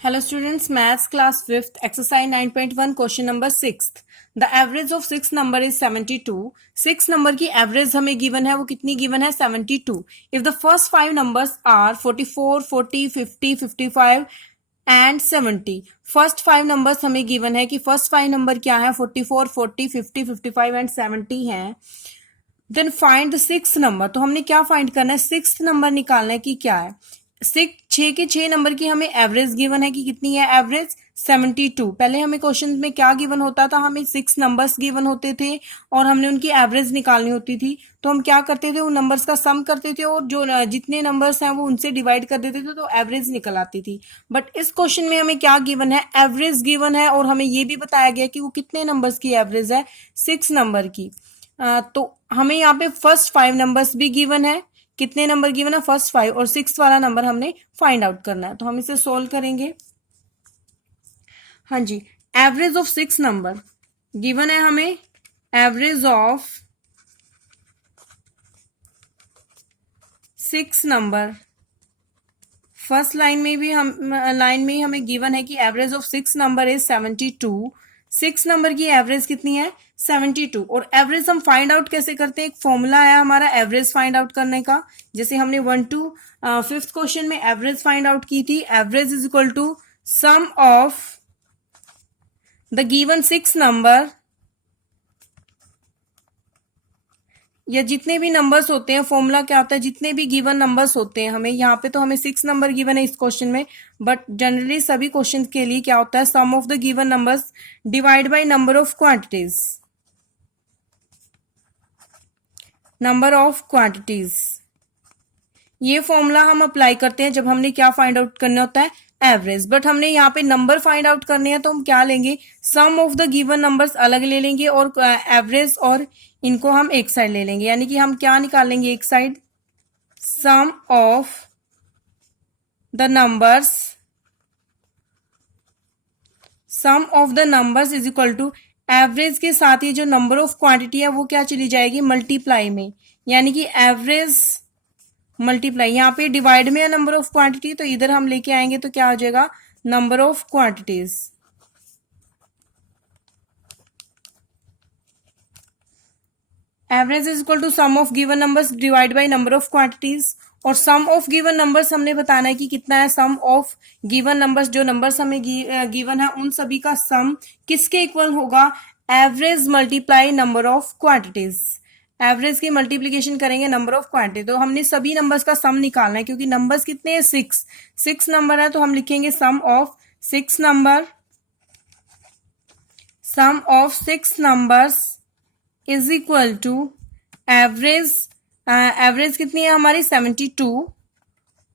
Hello students, maths class 5th, exercise 9.1, question number 6th. The average of 6 number is 72. 6 number की average हमें given है, वो कितनी given है 72. If the first 5 numbers are 44, 40, 50, 55 and 70. First 5 numbers हमें given है कि first 5 number क्या है 44, 40, 50, 55 and 70 हैं. Then find the 6th number. तो हमने क्या find करना है 6th number निकालना है कि क्या है. 6 नंबर की हमें एवरेज गिवन है कि कितनी है एवरेज 72. पहले हमें क्वेश्चन में क्या गिवन होता था, हमें 6 नंबर्स गिवन होते थे और हमने उनकी एवरेज निकालनी होती थी. तो हम क्या करते थे, उन नंबर्स का सम करते थे और जो जितने नंबर्स हैं वो उनसे डिवाइड कर देते थे तो एवरेज निकल आती थी. बट इस क्वेश्चन में हमें क्या गिवन है, एवरेज गिवन है और हमें ये भी बताया गया कि वो कितने नंबर्स की एवरेज है 6 नंबर की. तो हमें यहाँ पे फर्स्ट 5 नंबर्स भी गिवन है. कितने नंबर गिवन है, फर्स्ट 5 और 6 वाला नंबर हमने फाइंड आउट करना है. तो हम इसे सोल्व करेंगे. हाँ जी, एवरेज ऑफ 6 नंबर गिवन है हमें. Average of 6 number first line में ही हमें गिवन है कि average of 6 number is 72. 6 number की एवरेज कितनी है 72. और एवरेज हम फाइंड आउट कैसे करते हैं, एक फॉर्मूला है हमारा एवरेज फाइंड आउट करने का. जैसे हमने 1 to 5th क्वेश्चन में एवरेज फाइंड आउट की थी. Average is equal to sum of the given 6 number, या जितने भी नंबर्स होते हैं. फॉर्मूला क्या होता है, जितने भी गिवन नंबर्स होते हैं हमें, यहाँ पे तो हमें 6 नंबर गिवन है इस क्वेश्चन में, बट जनरली सभी क्वेश्चन के लिए क्या होता है, sum of the given numbers divide by number of quantities. Number of quantities, ये फॉर्मूला हम अप्लाई करते हैं जब हमने क्या फाइंड आउट करना होता है, एवरेज. बट हमने यहाँ पे नंबर फाइंड आउट करने हैं तो हम क्या लेंगे, सम ऑफ द गिवन नंबर्स अलग ले लेंगे और एवरेज और इनको हम एक साइड ले लेंगे. यानी कि हम क्या निकाल लेंगे एक साइड, sum of the numbers, sum of the numbers is equal to average के साथ ही जो नंबर ऑफ क्वांटिटी है वो क्या चली जाएगी मल्टीप्लाई में. यानी कि एवरेज मल्टीप्लाई, यहाँ पे डिवाइड में है नंबर ऑफ क्वांटिटी तो इधर हम लेके आएंगे तो क्या हो जाएगा number of quantities. Average is equal to sum of given numbers divide by number of quantities. और सम ऑफ गिवन नंबर्स हमने बताना है कि कितना है. सम ऑफ गिवन नंबर्स, जो नंबर्स हमें गिवन है उन सभी का सम किसके इक्वल होगा, average multiply number of quantities. Average की मल्टीप्लीकेशन करेंगे नंबर ऑफ क्वांटिटी. तो हमने सभी नंबर्स का सम निकालना है क्योंकि नंबर्स कितने हैं 6 नंबर है. तो हम लिखेंगे sum of 6 number, sum of 6 numbers is equal to average. Average कितनी है हमारी 72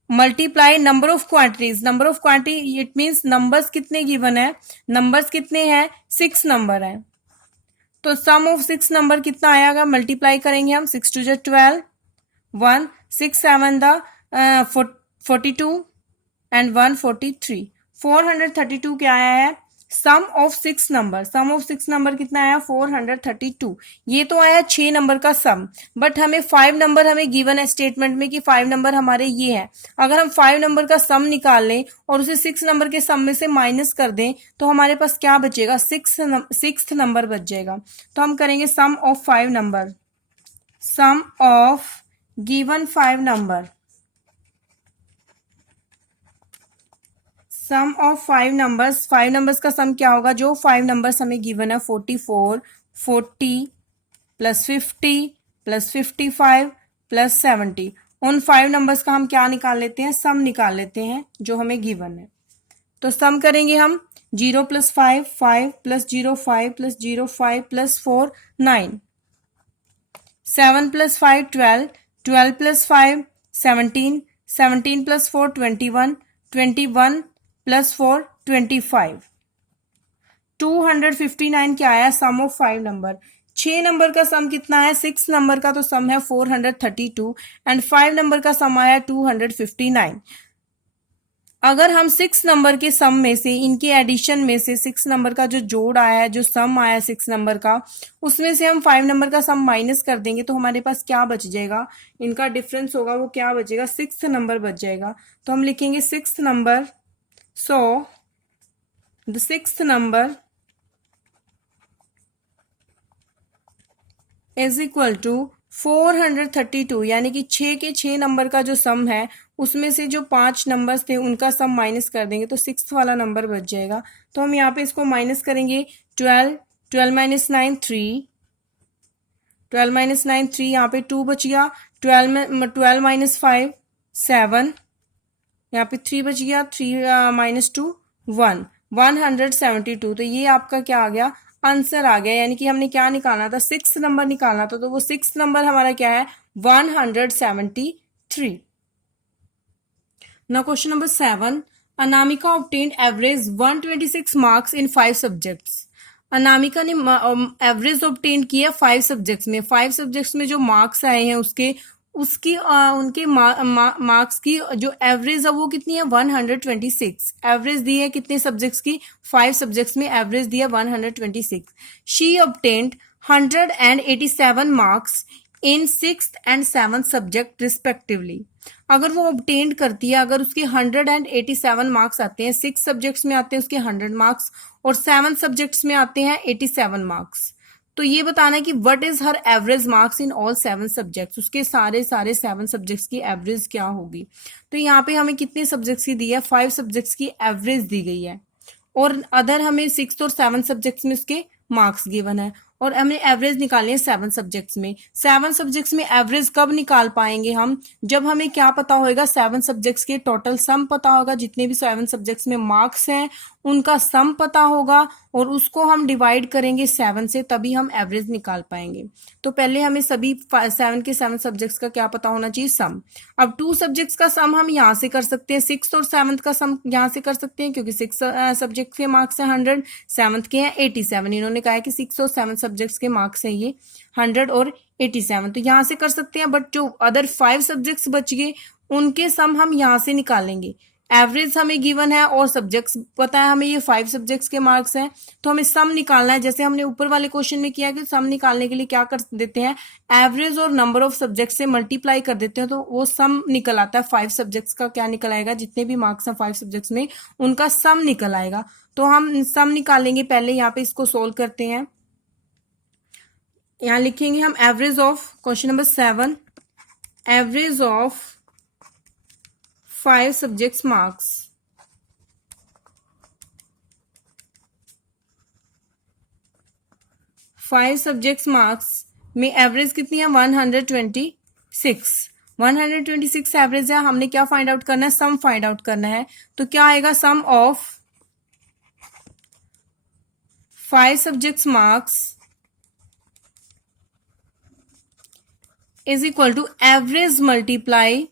multiply number of quantities. Number of quantity it means numbers कितने गिवन है, नंबर्स कितने हैं 6 नंबर है. तो सम ऑफ 6 नंबर कितना आएगा, मल्टीप्लाई करेंगे हम. 6 2 12, 1 6 7 42 एंड 1 43. 432 क्या आया है sum of 6 number. Sum of 6 number कितना आया 432. ये तो आया 6 नंबर का सम. बट हमें 5 नंबर हमें गिवन है स्टेटमेंट में कि 5 नंबर हमारे ये है. अगर हम 5 नंबर का सम निकाल लें और उसे 6 नंबर के सम में से माइनस कर दें तो हमारे पास क्या बचेगा, 6th नंबर बच जाएगा. तो हम करेंगे sum of 5 number, sum of given 5 number, sum of 5 numbers. 5 numbers का सम क्या होगा, जो 5 नंबर्स हमें गिवन है 44, 40 प्लस 50 प्लस 55 प्लस 70. उन 5 नंबर्स का हम क्या निकाल लेते हैं, सम निकाल लेते हैं जो हमें गिवन है. तो सम करेंगे हम 0 plus 5 5 plus 0 5 plus 0 5 plus 4 9, 7 plus 5 12, 12 plus 5 17, 17 plus 4 21, 21 plus 4 25. 259 क्या आया सम ऑफ 5 नंबर. 6 नंबर का सम कितना है, 6 नंबर का तो सम है 432 एंड 5 नंबर का सम आया 259. अगर हम 6 नंबर के सम में से, इनके एडिशन में से 6 नंबर का जो जोड़ आया है, जो सम आया 6 नंबर का, उसमें से हम 5 नंबर का सम माइनस कर देंगे तो हमारे पास क्या बच जाएगा, इनका डिफरेंस होगा वो क्या बचेगा 6th नंबर बच जाएगा. तो हम लिखेंगे 6th number. So the sixth number is equal to 432, यानी कि 6 के 6 नंबर का जो सम है उसमें से जो 5 नंबर्स थे उनका सम माइनस कर देंगे तो सिक्स्थ वाला नंबर बच जाएगा। तो हम यहाँ पे इसको माइनस करेंगे। 12, 12 माइनस 9 3, 12 माइनस 9 3, यहाँ पे 2 बच गया। 12 माइनस 5 7, यहाँ पे 3 बच गया। 3 माइनस 2 1, 172। तो ये आपका क्या आ गया, आंसर आ गया। यानी कि हमने क्या निकालना था, सिक्स नंबर निकालना था, तो वो सिक्स नंबर हमारा क्या है, 173। Now question number 7, Anamika obtained average 126 marks in 5 subjects. Anamika ने एवरेज ऑब्टेन किया 5 सब्जेक्ट्स में। 5 सब्जेक्ट्स में जो मार्क्स आए हैं उसकी उनके मार्क्स की जो एवरेज है वो कितनी है, 126। एवरेज दी है कितने सब्जेक्ट्स की, 5 सब्जेक्ट्स में एवरेज दिया 126। She obtained 187 marks in 6th and 7th subject respectively. अगर वो ऑब्टेन करती है, अगर उसके 187 मार्क्स आते हैं, 6 सब्जेक्ट्स में आते हैं उसके 100 मार्क्स और 7 सब्जेक्ट्स में आते हैं 87 मार्क्स, तो ये बताना है कि what is her average marks in all 7 subjects. उसके सारे 7 सब्जेक्ट्स की एवरेज क्या होगी। तो यहाँ पे हमें कितने सब्जेक्ट्स की दी है, 5 सब्जेक्ट्स की एवरेज दी गई है और अदर हमें 6 और 7 सब्जेक्ट्स में उसके मार्क्स गिवन है और हमें एवरेज निकालनी है 7 सब्जेक्ट्स में। 7 सब्जेक्ट्स में एवरेज कब निकाल पाएंगे हम, जब हमें क्या पता होगा, 7 सब्जेक्ट्स के टोटल सम पता होगा, जितने भी 7 सब्जेक्ट्स में मार्क्स हैं उनका सम पता होगा और उसको हम डिवाइड करेंगे 7 से, तभी हम एवरेज निकाल पाएंगे। तो पहले हमें सभी 7 के 7 सब्जेक्ट्स का क्या पता होना चाहिए, सम। अब 2 सब्जेक्ट्स का सम हम यहाँ से कर सकते हैं, 6 और 7 का सम यहाँ से कर सकते हैं क्योंकि 6 सब्जेक्ट के मार्क्स हैं 100, 7 के हैं 87। इन्होंने कहा है कि 6 और 7 सब्जेक्ट्स के मार्क्स हैं ये 100 और 87, तो यहाँ से कर सकते हैं। बट जो अदर 5 सब्जेक्ट्स बच गए उनके सम हम यहाँ से निकालेंगे। एवरेज हमें गिवन है और सब्जेक्ट्स पता है हमें, ये 5 सब्जेक्ट्स के मार्क्स हैं, तो हमें सम निकालना है। जैसे हमने ऊपर वाले क्वेश्चन में किया कि सम निकालने के लिए क्या कर देते हैं, एवरेज और नंबर ऑफ सब्जेक्ट्स से मल्टीप्लाई कर देते हैं, तो वो सम निकल आता है। 5 सब्जेक्ट्स का क्या निकल आएगा, जितने भी मार्क्स हैं 5 सब्जेक्ट्स में उनका सम निकल आएगा। तो हम सम निकालेंगे, पहले यहाँ पे इसको सोल्व करते हैं। यहाँ लिखेंगे हम average of, question number 7, average of 5 subjects marks. Five subjects marks में एवरेज कितनी है, 126। 126 एवरेज है, हमने क्या फाइंड आउट करना है, सम फाइंड आउट करना है। तो क्या आएगा, sum of 5 subjects marks is equal to average multiply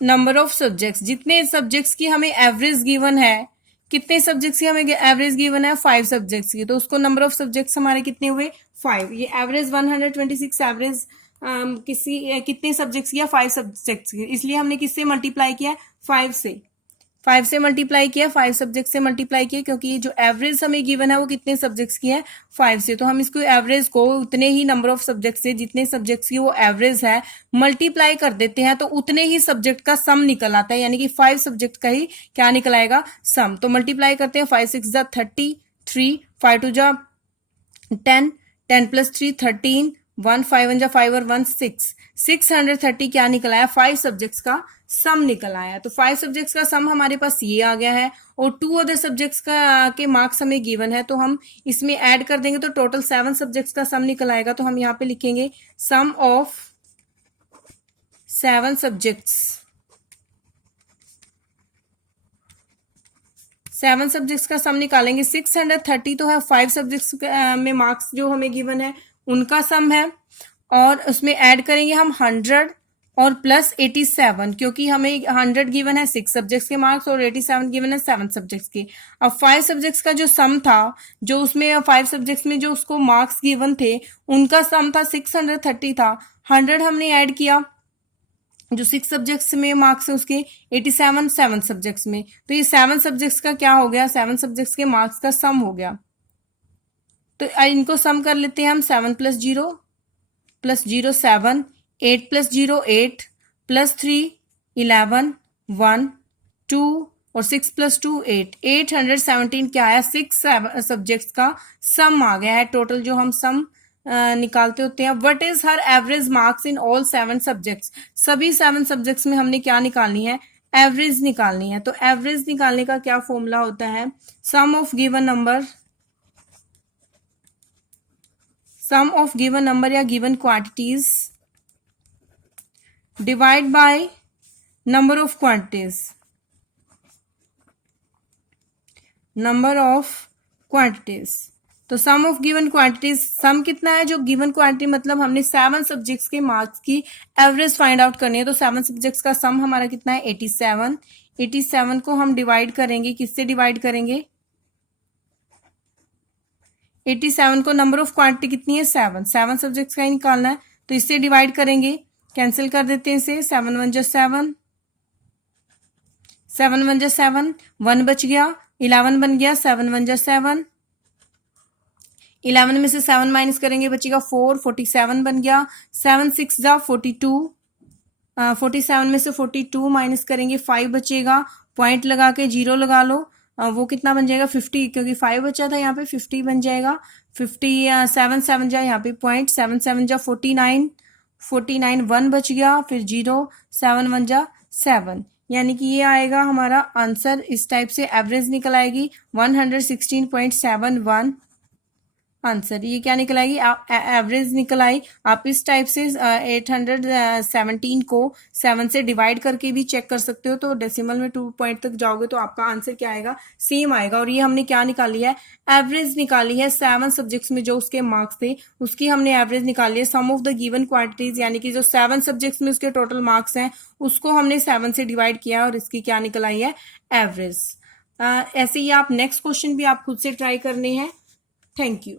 number of subjects. जितने सब्जेक्ट्स की हमें एवरेज गिवन है, कितने सब्जेक्ट्स की हमें एवरेज गिवन है, 5 सब्जेक्ट्स की, तो उसको नंबर ऑफ सब्जेक्ट्स हमारे कितने हुए, 5। ये एवरेज 126 एवरेज कितने सब्जेक्ट्स किया, 5 सब्जेक्ट्स की, इसलिए हमने किससे मल्टीप्लाई किया, 5 से। 5 से मल्टीप्लाई किया, 5 सब्जेक्ट से मल्टीप्लाई किया, क्योंकि ये जो एवरेज हमें गिवन है वो कितने सब्जेक्ट्स की है, 5 से। तो हम इसको एवरेज को उतने ही नंबर ऑफ सब्जेक्ट से, जितने सब्जेक्ट्स की वो एवरेज है, मल्टीप्लाई कर देते हैं, तो उतने ही सब्जेक्ट का सम निकल आता है। यानी कि 5 सब्जेक्ट का ही क्या निकल आएगा, सम। तो मल्टीप्लाई करते हैं, 5 6 जा 33, 5 2 जा 10, 10 प्लस 3 13, 1 5 1 जा 5 और 1 6, 630 क्या निकल आया, 5 सब्जेक्ट्स का सम निकल आया। तो 5 सब्जेक्ट्स का सम हमारे पास ये आ गया है और 2 अदर सब्जेक्ट्स का के मार्क्स हमें गिवन है, तो हम इसमें ऐड कर देंगे तो टोटल 7 सब्जेक्ट्स का सम निकल आएगा। तो हम यहाँ पे लिखेंगे सम ऑफ 7 सब्जेक्ट्स। 7 सब्जेक्ट्स का सम निकालेंगे। 630 तो है 5 सब्जेक्ट्स में मार्क्स जो हमें गिवन है उनका सम है, और उसमें ऐड करेंगे हम 100 और प्लस 87, क्योंकि हमें 100 गिवन है 6 सब्जेक्ट्स के मार्क्स और 87 गिवन है 7 सब्जेक्ट्स के। अब 5 सब्जेक्ट्स का जो सम था, जो उसमें 5 सब्जेक्ट्स में जो उसको मार्क्स गिवन थे उनका सम था 630 था। 100 हमने ऐड किया, जो 6 सब्जेक्ट्स में मार्क्स है उसके 87 7 सब्जेक्ट्स में, तो ये 7 सब्जेक्ट्स का क्या हो गया, 7 सब्जेक्ट्स के मार्क्स का सम हो गया। तो इनको सम कर लेते हैं हम। 7 प्लस 0 7, 8 प्लस 0 8, प्लस 3 11, 1 2 और 6 + 2 8, 817 क्या आया, 6 सब्जेक्ट्स का सम आ गया है टोटल जो हम सम निकालते होते हैं। What is her average marks in all 7 subjects, सभी 7 सब्जेक्ट्स में हमने क्या निकालनी है, एवरेज निकालनी है। तो एवरेज निकालने का क्या फॉर्मूला होता है, सम ऑफ गिवन नंबर या given quantities divide by number of quantities. तो सम ऑफ गिवन क्वांटिटीज, सम कितना है, जो गिवन क्वांटिटी मतलब हमने 7 सब्जेक्ट्स के मार्क्स की एवरेज फाइंड आउट करनी है। तो 7 सब्जेक्ट्स का सम हमारा कितना है, 87। 87 को हम डिवाइड करेंगे, किससे डिवाइड करेंगे, 87 को नंबर ऑफ क्वांटिटी कितनी है, 7 सब्जेक्ट्स का ही निकालना है। तो इससे डिवाइड करेंगे, कैंसिल कर देते हैं इसे, 7 × 1 = 7, 7 × 1 = 7, 1 बच गया, 11 बन गया, 7 × 1 = 7, 11 में से 7 माइनस करेंगे बचेगा 4, 47 बन गया, 7 × 6 = 42, 47 में से 42 माइनस करेंगे 5 बचेगा, पॉइंट लगा के 0 लगा लो, वो कितना बन जाएगा 50, क्योंकि 5 बचा था यहाँ पे 50 बन जाएगा। 50 7 7 जा यहाँ पे पॉइंट, 7 7 जा 49, 49 1 बच गया, फिर 0, 7 1 जा 7, यानी कि ये आएगा हमारा आंसर। इस टाइप से एवरेज निकल आएगी 116.71 आंसर। ये क्या निकल आएगी, एवरेज निकल आई। आप इस टाइप से 817 को 7 से डिवाइड करके भी चेक कर सकते हो। तो डेसिमल में 2 पॉइंट तक जाओगे तो आपका आंसर क्या आएगा, सेम आएगा। और ये हमने क्या निकाली है, एवरेज निकाली है 7 सब्जेक्ट्स में जो उसके मार्क्स थे उसकी हमने एवरेज निकाली है। Sum of the given quantities, यानी कि जो 7 सब्जेक्ट्स में उसके टोटल मार्क्स हैं उसको हमने 7 से डिवाइड किया और इसकी क्या निकल आई है, एवरेज। ऐसे ही आप नेक्स्ट क्वेश्चन भी आप खुद से ट्राई करने हैं। Thank you.